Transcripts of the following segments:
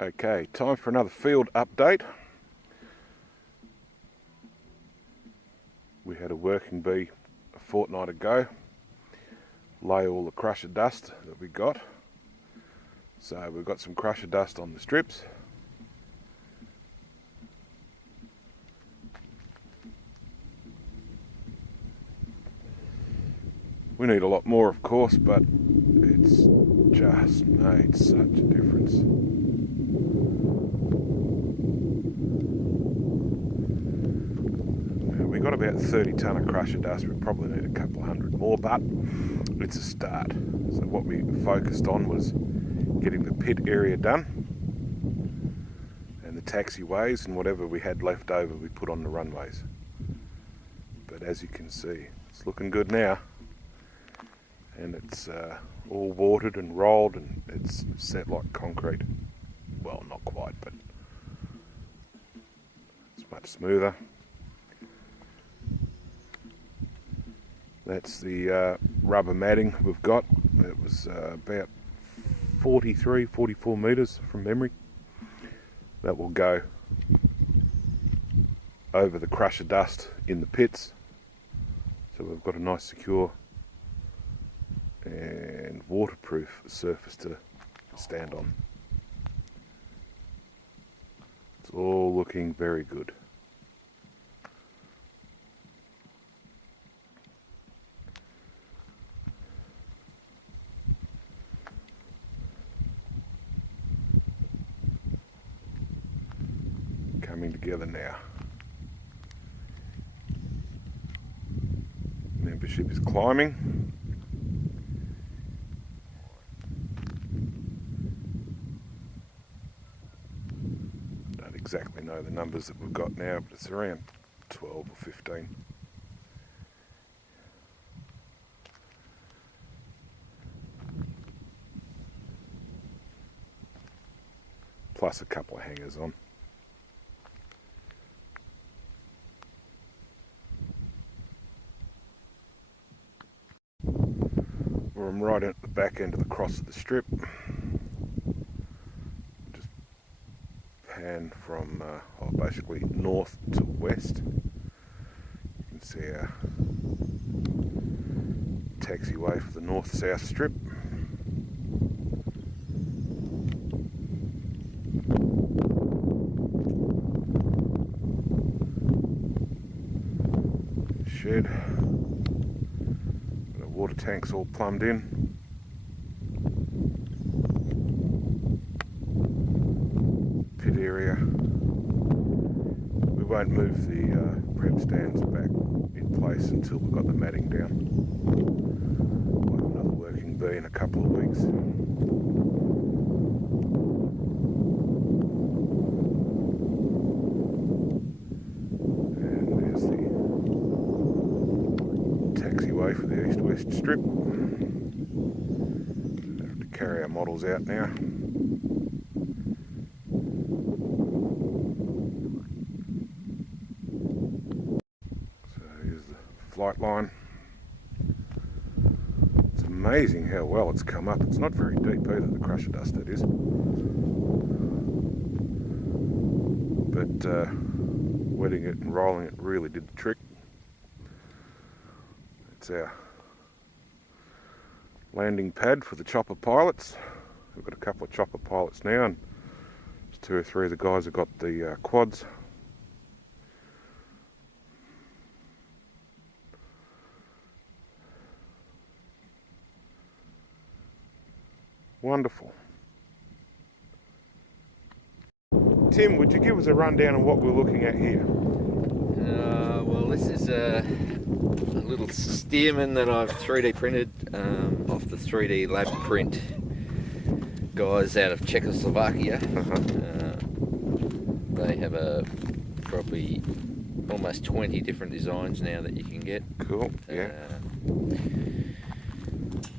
Okay, time for another field update. We had a working bee a fortnight ago lay all the crusher dust that we got. So we've got some crusher dust on the strips. We need a lot more, of course, but it's just made such a difference. We got about 30 tonne of crusher dust. We probably need a couple of hundred more, but it's a start. So what we focused on was getting the pit area done, and the taxiways, and whatever we had left over we put on the runways. But as you can see, it's looking good now. And it's all watered and rolled, and it's set like concrete. Well, not quite, but it's much smoother. That's the rubber matting we've got. It was about 43, 44 metres from memory. That will go over the crusher dust in the pits. So we've got a nice secure and waterproof surface to stand on. It's all looking very good. Coming together now. Membership is climbing. Exactly know the numbers that we've got now, but it's around 12 or 15. Plus a couple of hangers on. I'm right at the back end of the cross of the strip. And from basically north to west. You can see our taxiway for the north-south strip. Shed. The water tank's all plumbed in. Pit area. We won't move the prep stands back in place until we've got the matting down. We'll have another working bee in a couple of weeks. And there's the taxiway for the east-west strip. We have to carry our models out now. Flight line. It's amazing how well it's come up. It's not very deep either, the crusher dust that is. But wetting it and rolling it really did the trick. It's our landing pad for the chopper pilots. We've got a couple of chopper pilots now, and there's 2 or 3 of the guys have got the quads. Wonderful. Tim, would you give us a rundown on what we're looking at here? Well, this is a little steerman that I've 3D printed off the 3D lab print guys out of Czechoslovakia. They have probably almost 20 different designs now that you can get. Cool, yeah.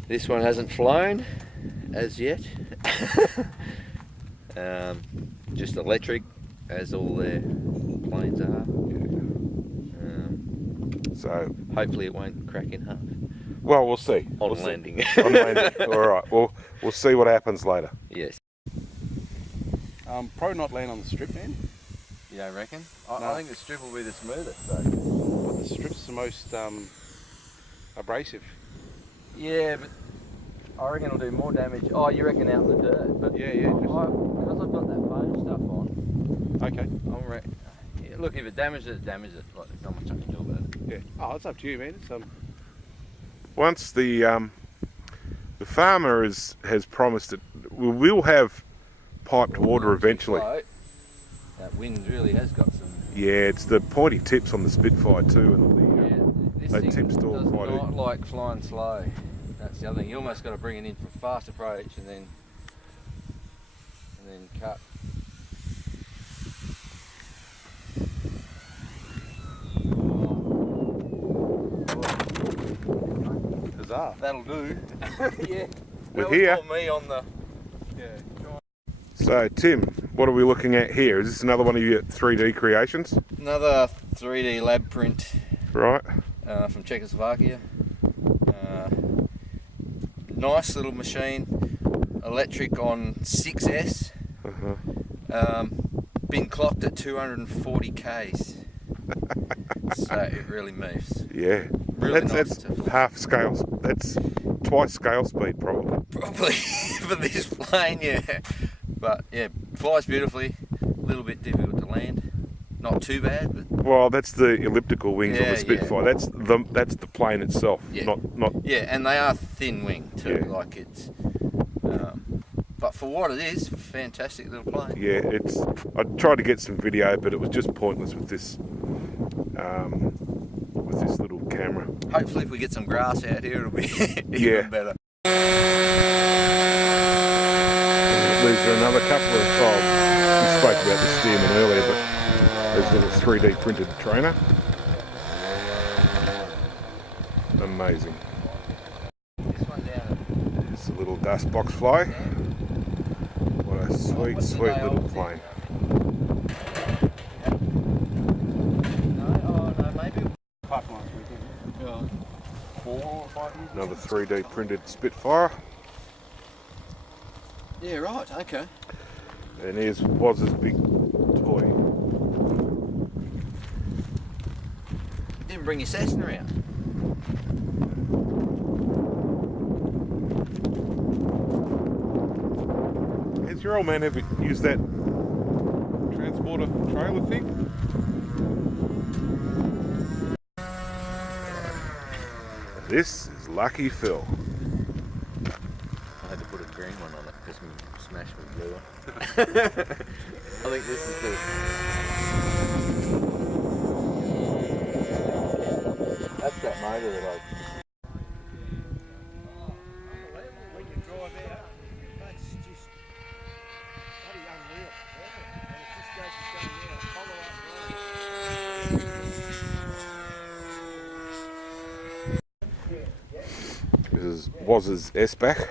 This one hasn't flown as yet. Just electric, as all their planes are. So hopefully it won't crack in half. Well, we'll see. On landing. On landing. All right. We'll see what happens later. Yes. Probably not land on the strip, man. You don't reckon? No. I think the strip will be the smoothest, though. But the strip's the most abrasive. Yeah, but I reckon it'll do more damage. Oh, you reckon out in the dirt? But Yeah. because I've got that foam stuff on. Okay. Yeah, look, if it damages it, damages it. Like, there's not much I can do about it. Yeah. Oh, it's up to you, man. It's Once the farmer has promised that we will have piped water eventually. Float, that wind really has got some. Yeah, it's the pointy tips on the Spitfire too, and This they thing tip still does quite not like flying slow. That's the other thing. You almost got to bring it in for fast approach and then cut. huzzah. That'll do. Yeah. We're That was here. not me on the. So Tim, what are we looking at here? Is this another one of your 3D creations? Another 3D lab print Right. from Czechoslovakia. Nice little machine, electric on 6S. Been clocked at 240 k's. So it really moves. Yeah. Really that's nice. half scale. That's twice scale speed probably. Probably for this plane, yeah. But yeah, flies beautifully. A little bit difficult to land. Not too bad, but Well, that's the elliptical wings on Yeah, the Spitfire. That's the plane itself. Yeah. Not. yeah, and they are thin wing too. Yeah. Like it's, but for what it is, fantastic little plane. Yeah, I tried to get some video, but it was just pointless with this little camera. Hopefully, if we get some grass out here, it'll be even Yeah. better. There's another couple of. We spoke about the Stearman earlier, but there's a little 3D printed trainer. Amazing. This one down. It's a little dust box fly. What a sweet, What's the sweet day little old? plane. No, maybe. Pipeline weekend. 4 or 5 years. Another 3D printed Spitfire. Yeah, right. Okay. And here's Waz's big toy. Didn't bring your Cessna around. Has your old man ever used that transporter trailer thing? This is Lucky Phil. I had to put a green one on it because we smashed my blue one. I think this is the. That's that motor that I. When you drive out, that's just bloody unreal. And it just goes to show you how follow up. This is Waz's S-back.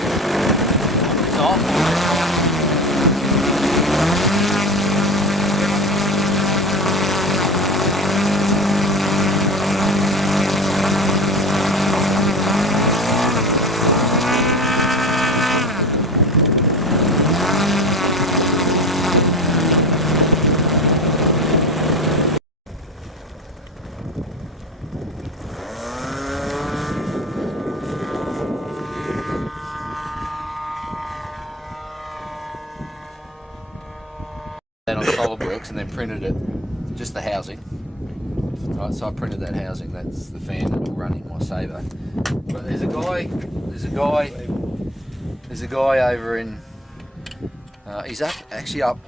It's off. That on SolidWorks and then printed it, just the housing. Right, so I printed that housing. That's the fan that will run in my Sabre. But there's a guy over in. He's actually up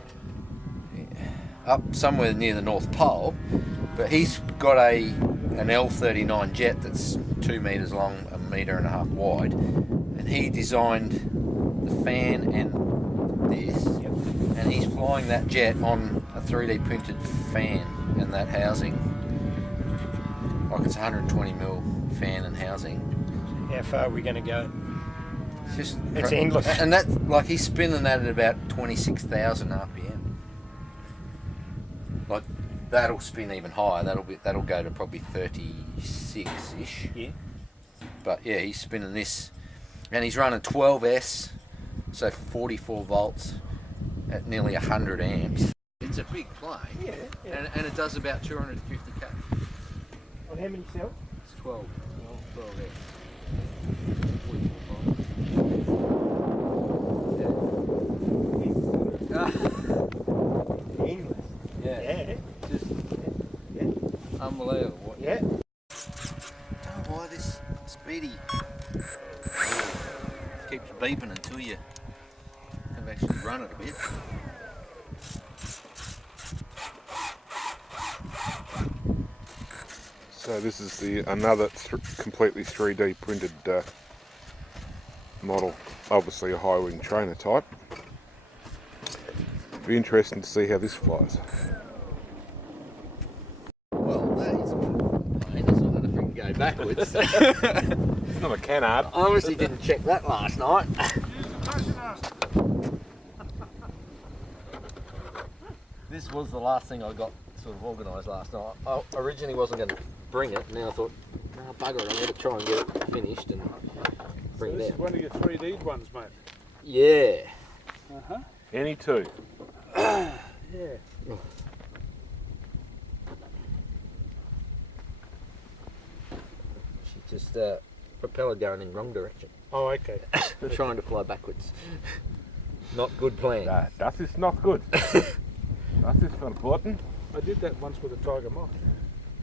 somewhere near the North Pole, but he's got an L39 jet that's 2 meters long, 1.5 meters wide, and he designed the fan and this. And he's flying that jet on a 3D printed fan and that housing. Like it's 120 mil fan and housing. How far are we going to go? It's endless. And that's like he's spinning that at about 26,000 RPM. Like that'll spin even higher. That'll go to probably 36-ish. Yeah. But yeah, he's spinning this, and he's running 12S, so 44 volts at nearly 100 amps. It's a big plane. Yeah. And it does about 250k. On how many cells? It's 12. 12S. Endless. Yeah. Yeah. Just unbelievable. Yeah. Don't know why this speedy keeps beeping until you have actually run it a bit. So this is another completely 3D printed model, obviously a high wing trainer type. Be interesting to see how this flies. Well, that is a plane. It's not going to freaking go backwards. It's not a canard. I obviously didn't check that last night. This was the last thing I got sort of organised last night. I originally wasn't going to bring it, now I thought, oh, bugger it, I'm going to try and get it finished and bring This it is out. one of your 3D ones, mate. Yeah. Uh-huh. Any two. Yeah. She's just propeller going in the wrong direction. Oh, okay. We're trying to fly backwards. Not good plan. Das ist not good. Das ist verboten. I did that once with a Tiger Moth.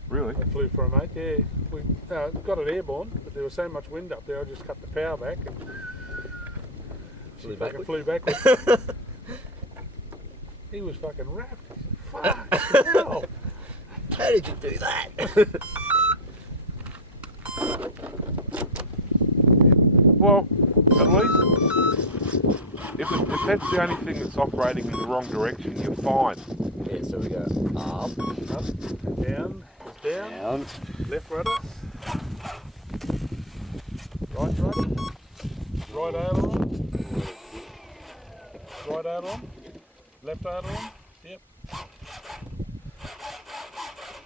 Really? I flew for a mate, yeah. We got it airborne, but there was so much wind up there, I just cut the power back and Flew she fucking backwards. flew backwards. He was fucking wrapped. He said, fuck, hell. How did you do that? Well, at least if that's the only thing that's operating in the wrong direction, you're fine. Yeah, so we go up, Up, down, down, down. left rudder, right rudder, right aileron, right aileron, left aileron, yep.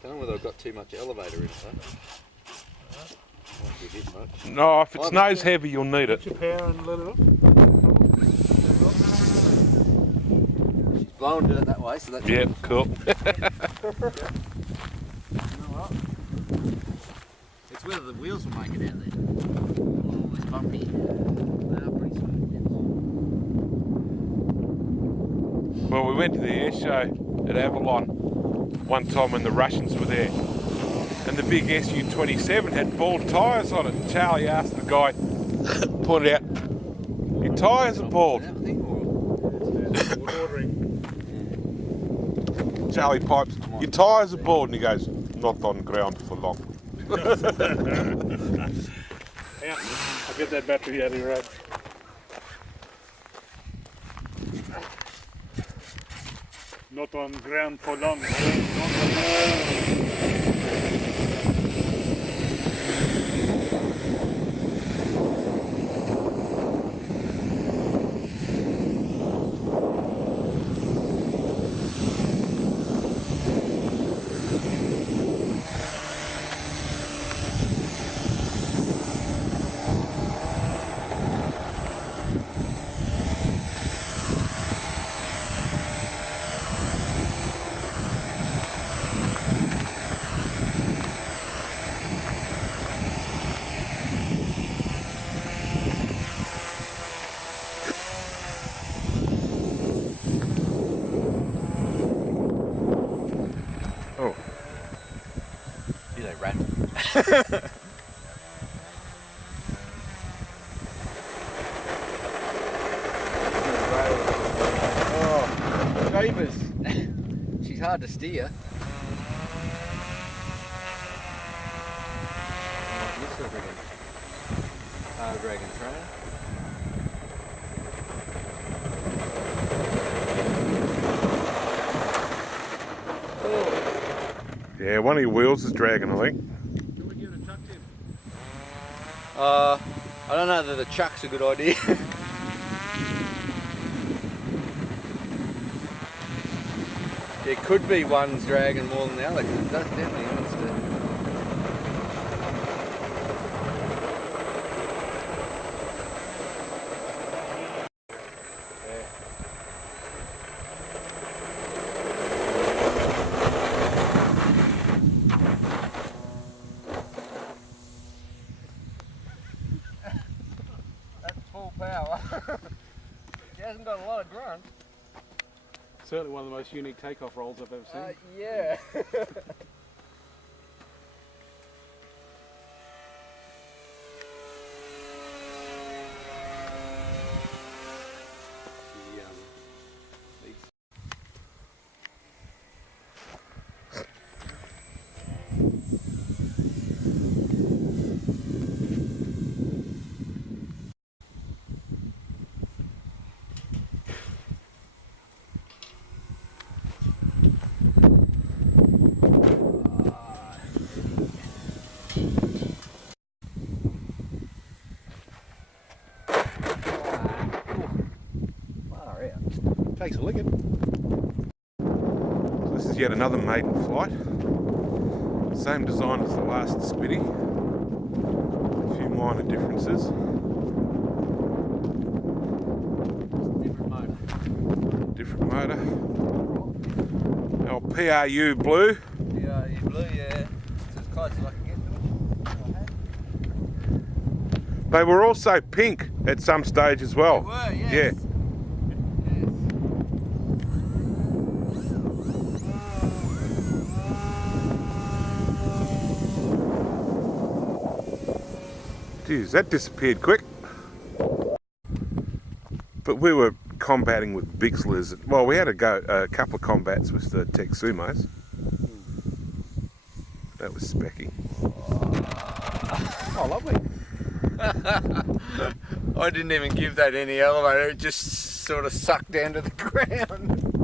Don't know whether I've got too much elevator in it though. Won't be this much. No, if it's nose heavy, you'll need it. Put your power and let it off. She's blowing dirt that way, so that's Yeah, cool. It's whether the wheels will make it out there. Always bumpy. They are pretty smooth. Well, we went to the air show at Avalon one time when the Russians were there, and the big Su-27 had bald tyres on it. Charlie asked the guy, pointed out, your tyres are bald. Charlie pipes, your tyres are bald, and he goes, not on ground for long. Yeah, I'll get that battery out of your road. Not on ground for long. Oh, You don't rattle. Oh, Shavers. She's hard to steer. What's the friggin' Dragon trainer? yeah, one of your wheels is dragging, I think. Can we give it a tuck in? I don't know that the chuck's a good idea. There could be one's dragging more than the other, because it does definitely wants to. That's full power. He hasn't got a lot of grunt. Certainly one of the most unique takeoff rolls I've ever seen. Yeah. Takes a licking. So this is yet another maiden flight. Same design as the last Spitty. A few minor differences. Different motor. Our PRU blue. Yeah, you blue, yeah. It's as close as I can get to it. They were also pink at some stage as well. They were, yes. Yeah. Geez, that disappeared quick. But we were combating with Bixlers. Well, we had a couple of combats with the Tech Sumos. That was specky. Oh, lovely. I didn't even give that any elevator, it just sort of sucked down to the ground.